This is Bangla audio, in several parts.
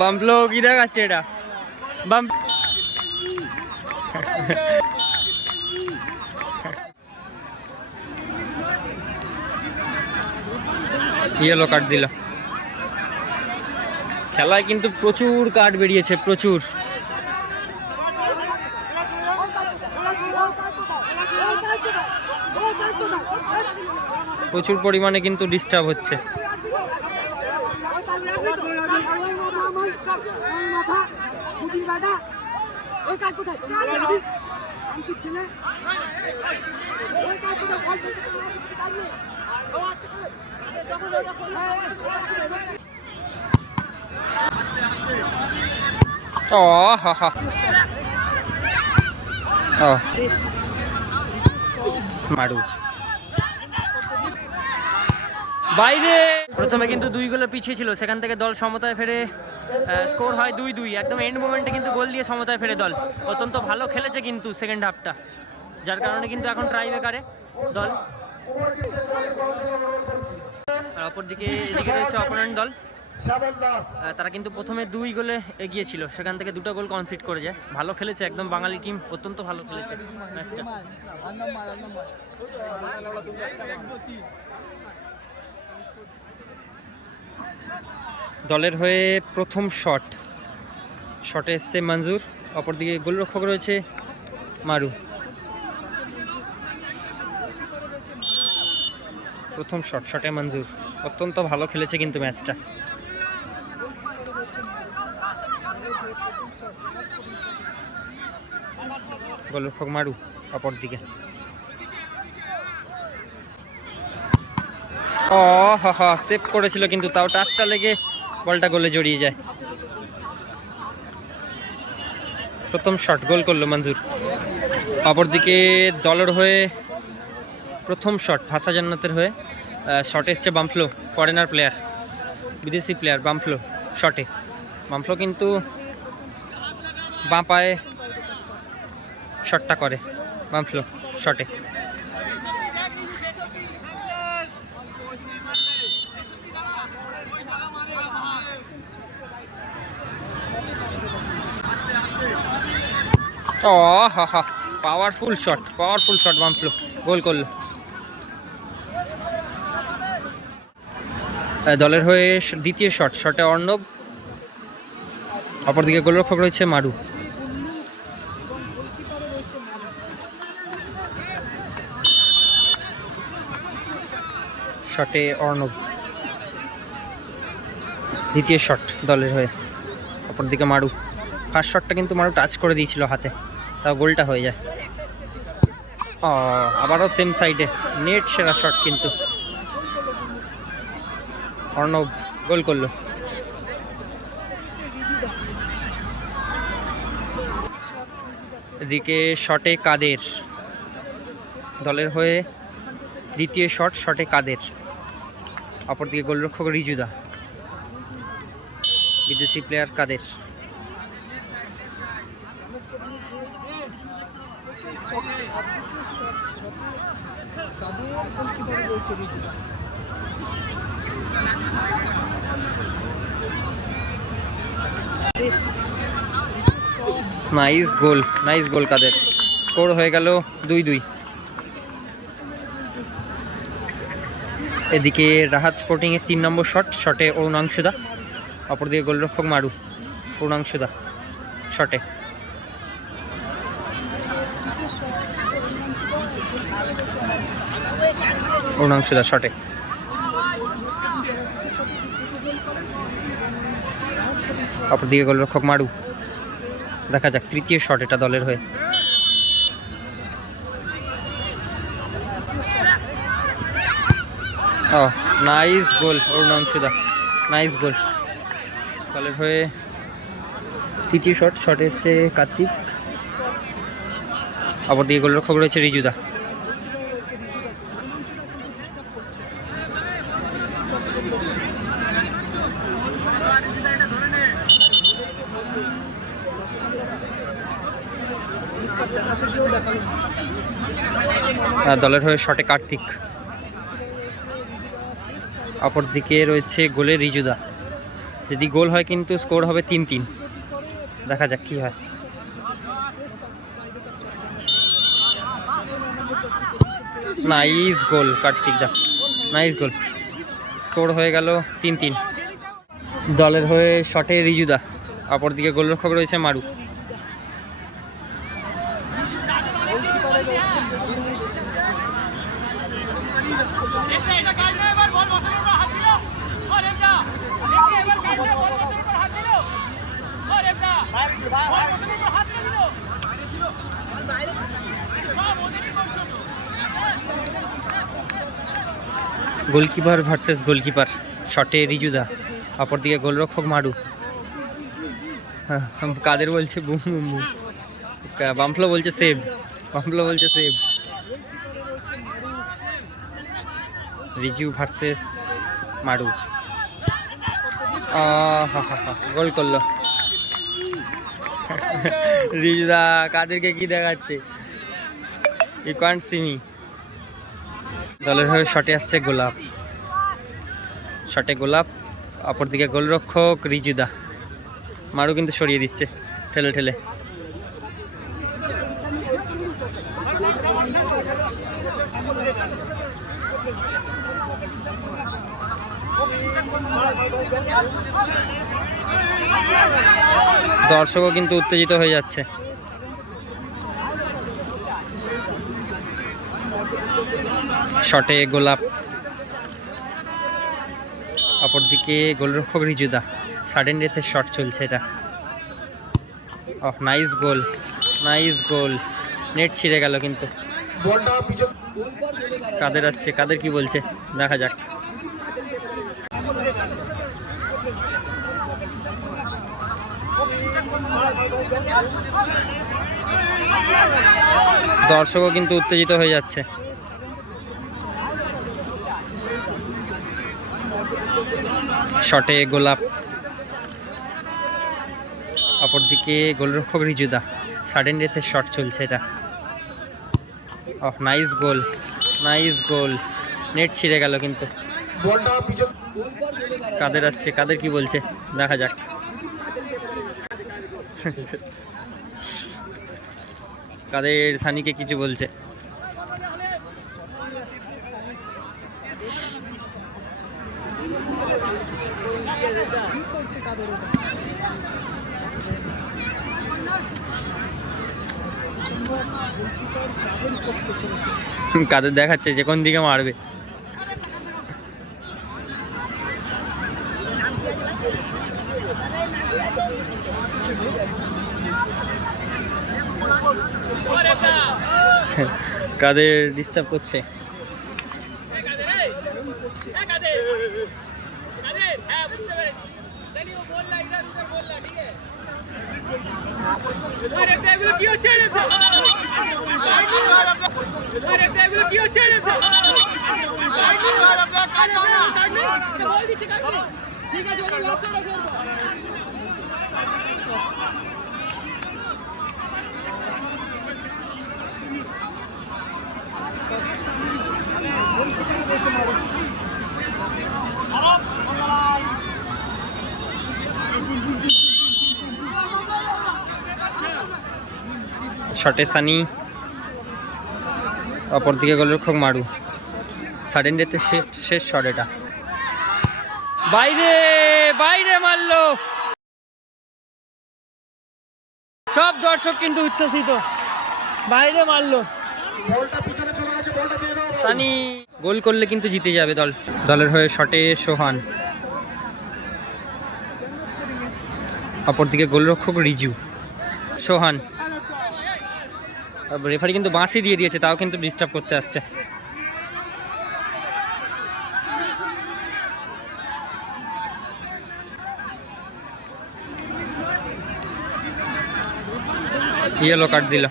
বাম্পলো কি দেখাচ্ছে এটা? বাম্প ইয়েলো কার্ড দিল। খেলায় কিন্তু প্রচুর কার্ড বেরিয়েছে প্রচুর। প্রচুর পরিমাণে কিন্তু ডিস্টার্ব হচ্ছে। ও হা হা ও মারু বাইরে। প্রথমে কিন্তু দুই গোলে পিছিয়ে ছিল। সেখান থেকে দল সমতায় ফেরে স্কোর হয় দুই দুই। একদম এন্ড মোমেন্টে কিন্তু গোল দিয়ে সমতায় ফেরে দল। অত্যন্ত ভালো খেলেছে কিন্তু সেকেন্ড হাফটা যার কারণে কিন্তু এখন ট্রাই বেকারে দল। আর অপরদিকে এদিকে রয়েছে অপোনেন্ট দল। তারা কিন্তু প্রথমে দুই গোলে এগিয়েছিল। সেখান থেকে দুটো গোল কনসিড করে যায় ভালো খেলেছে একদম বাঙালি টিম অত্যন্ত ভালো খেলেছে ম্যাচটা দলের হয়ে প্রথম শট। শটে এসছে মঞ্জুর, অপরদিকে গোলরক্ষক রয়েছে মারু। প্রথম শট, শটে মঞ্জুর। অত্যন্ত ভালো খেলেছে কিন্তু ম্যাচটা। গোলরক্ষক মারু, অপরদিকে। ও, হা হা সেভ করেছিল কিন্তু তাও টাচটা লেগে বলটা গোলে জড়িয়ে যায়। প্রথম শট গোল করল মঞ্জুর। অপরদিকে দলের হয়ে প্রথম শট ভাষা জান্নাতের হয়ে শটে এসছে বামফ্লো ফরেনার প্লেয়ার বিদেশি প্লেয়ার বামফ্লো শটে বামফ্লো কিন্তু বাঁ পায়ে শটটা করে, বামফ্লো শটে ও, হা হা। পাওয়ারফুল শট পাওয়ারফুল শট বামফ্লো গোল করল। দলের হয়ে দ্বিতীয় শট শটে অর্ণব। অপরদিকে গোলরক্ষক রয়েছে মারু। শটে অর্ণব। দ্বিতীয় শট দলের হয়ে। অপরদিকে মারু। ফার্স্ট শটটা কিন্তু মারু টাচ করে দিয়েছিল হাতে। তাও গোলটা হয়ে যায়। ও, আবারও সেম সাইডে নেট সেরা শট কিন্তু। অর্ণব গোল করল। এদিকে শটে কাদের? দলের হয়ে দ্বিতীয় শট শটে কাদের? অপরদিকে গোলরক্ষক রিজুদা বিদেশি প্লেয়ার কাদের? নাইস গোল নাইস গোল কাদের স্কোর হয়ে গেল দুই দুই। এদিকে রাহাত স্পোর্টিং এর তিন নম্বর শট শটে অরুণাংশুদা। অপরদিকে গোলরক্ষক মারু, অরুণাংশুদা শটে অরুণাংশুদা শটে। অপরদিকে গোলরক্ষক মারু। দেখা যাক তৃতীয় শট এটা দলের হয়ে। ও, নাইস গোল অরুণাংশুদা, নাইস গোল। দলের হয়ে তৃতীয় শট শট এসছে কার্তিক। অপরদিকে গোলরক্ষক রয়েছে রিজুদা। দলের হয়ে শটে কার্তিক। অপরদিকে রয়েছে গোলে রিজুদা। যদি গোল হয় কিন্তু স্কোর হবে তিন তিন দেখা যাক কি হয়। নাইস গোল কার্তিক দা। Nice goal. স্কোর হয়ে গেল তিন তিন দলের হয়ে শটে রিজুদা। অপরদিকে গোলরক্ষক রয়েছে মারু একটা এটা কাটলো এবার বল মশার উপর হাত দিল আর একটা একটা এবার কাটলো বল মশার উপর হাত দিল আর একটা বল মশার উপর হাত দিয়ে দিল সব ওদেরই করছ তো গোলকিপার ভার্সেস গোলকিপার শটে রিজুদা অপরদিকে গোলরক্ষক মারু। হ্যাঁ, কাদের বলছে বুম বুম বুম বামফ্লো বলছে সেভ বামফ্লো বলছে save. Riju versus Maru. Goal করল। রিজুদা কাদেরকে কি দেখাচ্ছে? ইউ কান্ট সি মি দলের হয়ে শটে আসছে গোলাপ। শটে গোলাপ অপরদিকে গোলরক্ষক রিজুদা। মারু কিন্তু সরিয়ে দিচ্ছে, ঠেলে ঠেলে। দর্শকও কিন্তু উত্তেজিত হয়ে যাচ্ছে। শটে গোলাপ। অপরদিকে গোলরক্ষক রিজুদা। সাডেন ডেথের শট চলছে এটা। ওহ nice goal nice goal net ছিঁড়ে গেল কিন্তু। কাদের আসছে, কাদের কি বলছে? দেখা যাক। দর্শকও কিন্তু উত্তেজিত হয়ে যাচ্ছে। শটে গোলাপ, অপরদিকে গোলরক্ষক রিজুদা। সাডেন ডেথের শট চলছে এটা। ওহ nice goal nice goal net ছিঁড়ে গেল কিন্তু। কাদের আসছে, কাদের কি বলছে? দেখা যাক। কাদের সানিকে কিছু বলছে? কাদের দেখাচ্ছে যে কোন দিকে মারবে? কাদের ডিস্টার্ব করছে হ্যাঁ কি হচ্ছে ঠিক আছে শটে সানি অপরদিকে গোলরক্ষক মারু। সাডেন ডেথে শেষ শেষ শট এটা। বাইরে বাইরে মারলো। সব দর্শক কিন্তু উচ্ছ্বসিত। বাইরে মারলো। সানি গোল করলে কিন্তু জিতে যাবে দল। দলের হয়ে শটে সোহান। অপরদিকে গোলরক্ষক রিজু। সোহান। রেফারি কিন্তু বাঁশি দিয়ে দিয়েছে, তাও কিন্তু ডিস্টার্ব করতে আসছে। ইয়েলো কার্ড দিল।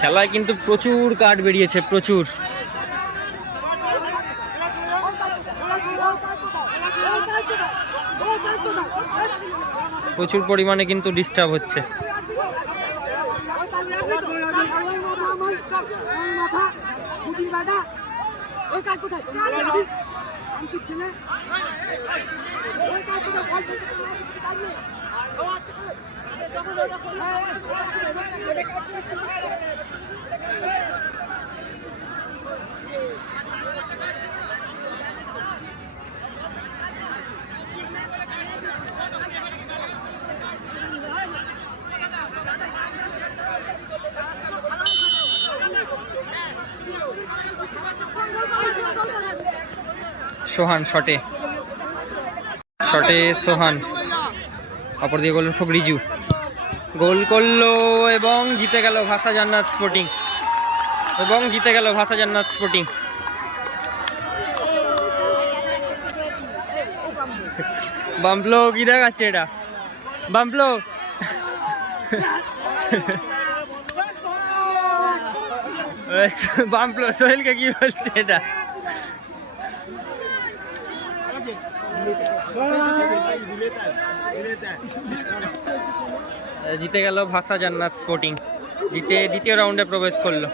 খেলায় কিন্তু প্রচুর কার্ড বেরিয়েছে, প্রচুর। প্রচুর পরিমাণে কিন্তু ডিস্টার্ব হচ্ছে। ছেলে সোহান শটে। শটে সোহান। অপর দিয়ে গোল খুব রিজু। গোল করল এবং জিতে গেল ভাষা জান্নাত স্পোর্টিং। এবং জিতে গেল ভাষা জান্নাত স্পোর্টিং। বাম্পলো কি দেখাচ্ছে এটা? বাম্পলো বাম্পলো সোহেলকে কি বলছে এটা? জিতে গেল ভাষা জান্নাত স্পোর্টিং। জিতে দ্বিতীয় রাউন্ডে প্রবেশ করল।